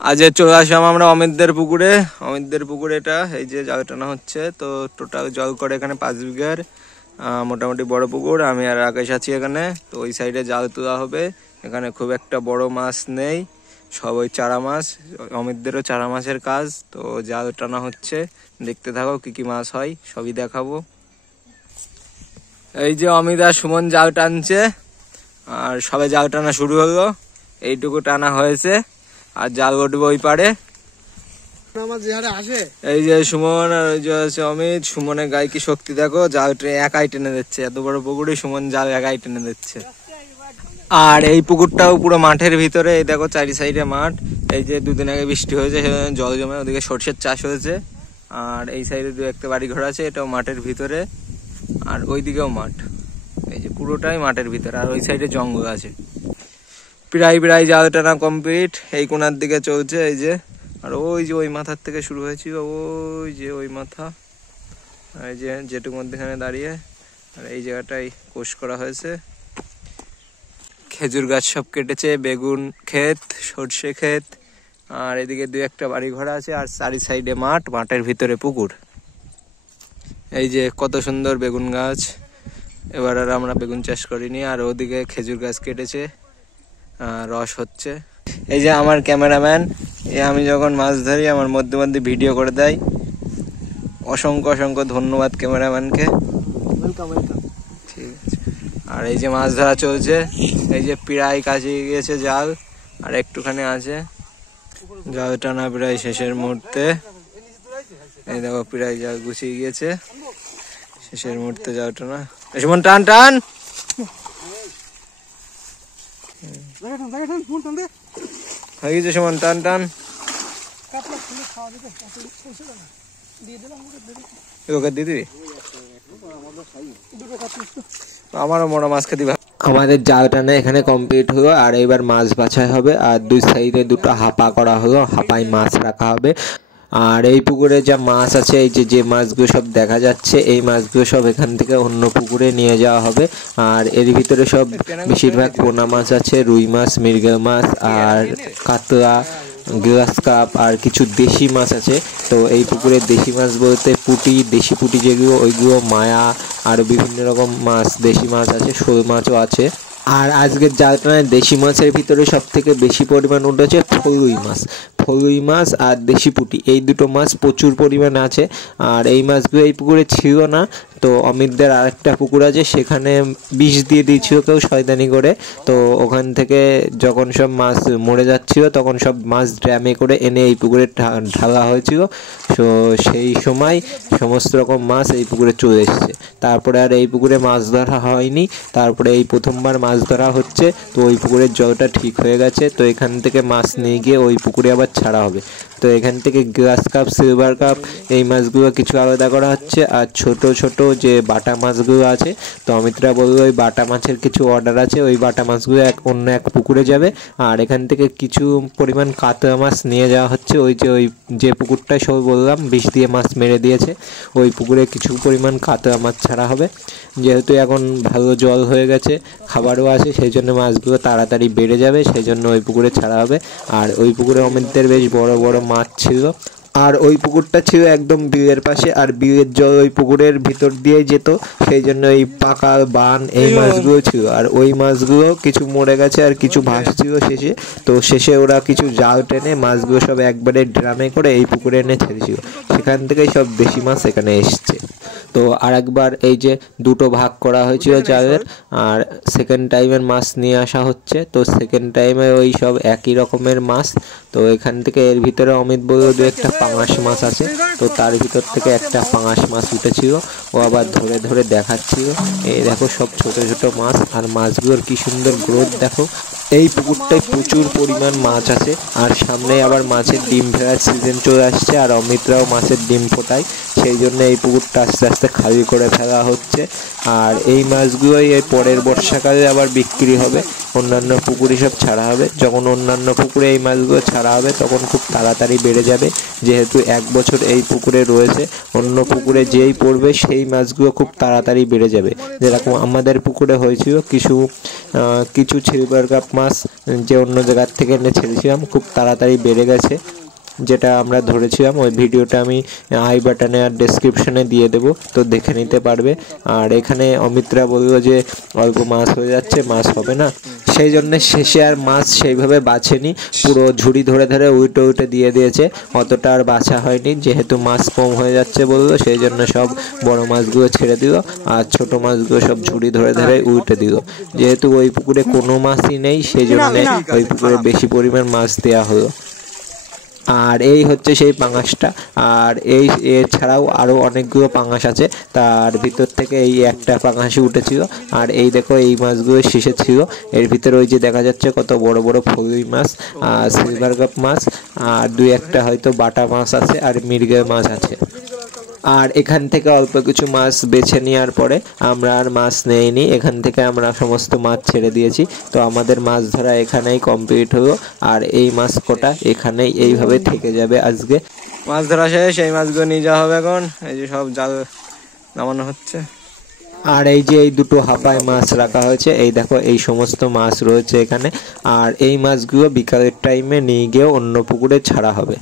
আজ চলে আসলাম আমরা অমিতদের পুকুরে। অমিতদের পুকুরে এটা এই যে জাল টানা হচ্ছে। তো টোটাল জল করে এখানে 5 বিঘার মোটামুটি বড় পুকুর। আমি আর রাকেশ আছি এখানে। তো ওই সাইডে জাল তোলা হবে। এখানে খুব একটা বড় মাছ নেই, সব ওই চারা মাছ। অমিতদেরও চারা মাছের কাজ। তো জাল টানা হচ্ছে, দেখতে থাকো কি কি মাছ হয় সবই দেখাবো। এই যে অমিত আর সুমন জাল টানছে, আর সবে জাল টানা শুরু হলো। এইটুকু টানা হয়েছে, আর জাল উঠবে ওই পারে। এই যে সুমন আর ওই যে আছে অমিত। সুমনের গায়ে কি শক্তি দেখো, জাল একাই টেনে দিচ্ছে। এত বড় পুকুরে সুমন জাল একাই টেনে দিচ্ছে। আর এই পুকুরটাও পুরো মাঠের ভিতরে। এই দেখো চারি সাইডে মাঠ। এই যে দুদিন আগে বৃষ্টি হয়েছে, জল জমে ওদিকে সর্ষের চাষ হয়েছে। আর এই সাইডে দু একটা বাড়ি ঘর আছে, এটাও মাঠের ভিতরে। আর ওইদিকেও মাঠ, এই যে পুরোটাই মাঠের ভিতরে। আর ওই সাইডে জঙ্গল আছে। প্রায় জাল টানা কমপ্লিট। এই কোনার দিকে চলছে এই যে। আর ওই যে ওই মাথার থেকে শুরু হয়েছিল, ওই যে ওই মাথা, এই যে যেটুক মধ্যখানে দাঁড়িয়ে। আর এই জায়গাটাই কোষ করা হয়েছে। খেজুর গাছ সব কেটেছে, বেগুন ক্ষেত, সর্ষে ক্ষেত। আর এদিকে দু একটা বাড়ি ঘর আছে। আর চারি সাইডে মাঠ, মাঠের ভিতরে পুকুর। এই যে কত সুন্দর বেগুন গাছ। এবার আর আমরা বেগুন চাষ করিনি। আর ওদিকে খেজুর গাছ কেটেছে, রস হচ্ছে। এই যে আমার ক্যামেরাম্যান, আমি যখন মাছ ধরি আমার মধ্যে মধ্যে ভিডিও করে দেয়। অসংখ্য ধন্যবাদ ক্যামেরাম্যানকে। ঠিক আছে। আর এই যে মাছ ধরা চলছে। এই যে প্রায় কাছে গিয়েছে জাল, আর একটুখানি আছে। জাল টানা প্রায় শেষের মুহূর্তে। এই দেখো প্রায় জাল গুছিয়ে গিয়েছে, শেষের মুহূর্তে জাল টানা। সুমন টান টান। হয়ে গেছে সুমন, টান টান। ওকে দিয়ে দিবি, আমারও মোটা মাছ খেতে। আমাদের জাল টানা এখানে কমপ্লিট হলো। আর এবার মাছ বাছাই হবে। আর দুই সাইডে দুটো হাপা করা হলো, হাপায় মাছ রাখা হবে। আর এই পুকুরে যা মাছ আছে, এই যে মাছগুলো সব দেখা যাচ্ছে, এই মাছগুলো সব এখান থেকে অন্য পুকুরে নিয়ে যাওয়া হবে। আর এর ভিতরে সব বেশিরভাগ পোনা মাছ আছে, রুই মাছ, মৃগেল মাছ, আর কাতলা, গ্লাস কাপ, আর কিছু দেশি মাছ আছে। তো এই পুকুরে দেশি মাছ বলতে পুঁটি, দেশি পুঁটি যেগুলো, ওইগুলো মায়া। আর বিভিন্ন রকম মাছ, দেশি মাছ আছে, শোল মাছও আছে। আর আজকের জাল টানায় দেশি মাছের ভিতরে সব থেকে বেশি পরিমাণ উঠেছে ফলুই মাছ। ফলুই মাছ আর দেশি পুঁটি, এই দুটো মাছ প্রচুর পরিমাণে আছে। আর এই মাছগুলো এই পুকুরে ছিল না। তো অমিতদের আরেকটা পুকুর আছে, সেখানে বিষ দিয়ে দিয়েছিল কেউ শয়তানি করে। তো ওখান থেকে যখন সব মাছ মরে যাচ্ছিল, তখন সব মাছ ড্রামে করে এনে এই পুকুরে ঢালা হয়েছিল। তো সেই সময় সমস্ত রকম মাছ এই পুকুরে চলে এসেছে। তারপরে আর এই পুকুরে মাছ ধরা হয়নি। তারপরে এই প্রথমবার মাছ ধরা হচ্ছে। তো ওই পুকুরের জলটা ঠিক হয়ে গেছে। তো এখান থেকে মাছ নিয়ে গিয়ে ওই পুকুরে আবার ছাড়া হবে। তো এখান থেকে গ্লাস কাপ, সিলভার কাপ, এই মাছগুলো কিছু আলাদা করা হচ্ছে। আর ছোট যে বাটা মাছগুলো আছে, তো অমিতরা বললো ওই বাটা মাছের কিছু অর্ডার আছে, ওই বাটা মাছগুলো অন্য এক পুকুরে যাবে। আর এখান থেকে কিছু পরিমাণ কাতলা মাছ নিয়ে যাওয়া হচ্ছে। ওই যে পুকুরটায় সব বললাম বিষ দিয়ে মাছ মেরে দিয়েছে, ওই পুকুরে কিছু পরিমাণ কাতলা মাছ ছাড়া হবে। যেহেতু এখন ভালো জল হয়ে গেছে, খাবারও আছে, সেই জন্য মাছগুলো তাড়াতাড়ি বেড়ে যাবে, সেই জন্য ওই পুকুরে ছাড়া হবে। আর ওই পুকুরে অমিতদের বেশ বড় বড় মাছ ছিল। আর ওই পুকুরটা ছিল একদম বিলের পাশে। আর বিলের জল ওই পুকুরের ভিতর দিয়ে যেত, সেই জন্য এই পাকা বান, এই মাছগুলো ছিল। আর ওই মাছগুলো কিছু মরে গেছে, আর কিছু ভাসছিল শেষে। তো শেষে ওরা কিছু জাল টেনে মাছগুলো সব একবারে ড্রামে করে এই পুকুরে এনে ছেড়েছিল। সেখান থেকেই সব দেশি মাছ এখানে এসছে। তো আর একবার এই যে দুটো ভাগ করা হয়েছিল জালের। আর সেকেন্ড টাইমের মাছ নিয়ে আসা হচ্ছে। তো সেকেন্ড টাইমে ওই সব একই রকমের মাছ। তো এখান থেকে এর ভিতরে অমিত বলল দু একটা পাঙাশ মাছ আছে। তো তার ভিতর থেকে একটা পাঙাশ মাছ উঠেছিল, ও আবার ধরে দেখাচ্ছিল। এই দেখো সব ছোট মাছ। আর মাছগুলোর কি সুন্দর গ্রোথ দেখো। এই পুকুরটায় প্রচুর পরিমাণ মাছ আছে। আর সামনে আবার মাছের ডিম ফেলার সিজন চলে আসছে। আর অমিতরাও মাছের ডিম ফোটায়, সেই জন্য এই পুকুরটা আস্তে আস্তে খালি করে ফেলা হচ্ছে। আর এই মাছগুলোই এই পরের বর্ষাকালে আবার বিক্রি হবে। অন্যান্য পুকুরে সব ছাড়া হবে। যখন অন্যান্য পুকুরে এই মাছগুলো ছাড়া হবে তখন খুব তাড়াতাড়ি বেড়ে যাবে, যেহেতু 1 বছর এই পুকুরে রয়েছে। অন্য পুকুরে যেই পড়বে সেই মাছগুলো খুব তাড়াতাড়ি বেড়ে যাবে। যেরকম আমাদের পুকুরে হয়েছিল কিছু সিলভার কাপ মাছ যে অন্য জায়গার থেকে এনে ছেড়েছিলাম, খুব তাড়াতাড়ি বেড়ে গেছে। যেটা আমরা ধরেছিলাম ওই ভিডিওটা আমি আই বাটনে আর ডেসক্রিপশনে দিয়ে দেবো, তো দেখে নিতে পারবে। আর এখানে অমিতরা বললো যে অল্প মাছ হয়ে যাচ্ছে, মাছ হবে না, সেই জন্য শেষে আর মাছ সেইভাবে বাছেনি, পুরো ঝুড়ি ধরে ধরে উল্টে দিয়ে দিয়েছে। অতটা আর বাছা হয়নি, যেহেতু মাছ কম হয়ে যাচ্ছে বললো, সেই জন্য সব বড় মাছগুলো ছেড়ে দিল আর ছোট মাছগুলো সব ঝুড়ি ধরে ধরে উল্টে দিল। যেহেতু ওই পুকুরে কোনো মাছই নেই, সেই জন্য ওই পুকুরে বেশি পরিমাণ মাছ দেওয়া হলো। আর এই হচ্ছে সেই পাঙাশটা। আর এছাড়াও আরও অনেকগুলো পাঙাশ আছে, তার ভিতর থেকে এই একটা পাঙাশই উঠেছিল। আর এই দেখো এই মাছগুলো শেষে ছিল, এর ভিতরে ওই যে দেখা যাচ্ছে কত বড় বড় ফলুই মাছ আর সিলভার কাপ মাছ আর 2-1টা হয়তো বাটা মাছ আছে আর মৃগেল মাছ আছে। আর এখান থেকে অল্প কিছু মাছ বেছে নেওয়ার পরে আমরা আর মাছ নেইনি, এখান থেকে আমরা সমস্ত মাছ ছেড়ে দিয়েছি। তো আমাদের মাছ ধরা এখানেই কমপ্লিট হলো। আর এই মাছ কটা এখানেই এইভাবে থেকে যাবে। আজকে মাছ ধরা শেষ, এই মাছগুলো নিয়ে যাওয়া হবে এখন। এই যে সব জাল নামানো হচ্ছে। আর এই যে এই দুটো হাপায় মাছ রাখা হয়েছে, এই দেখো এই সমস্ত মাছ রয়েছে এখানে। আর এই মাছগুলো বিকালের টাইমে নিয়ে গিয়ে অন্য পুকুরে ছাড়া হবে।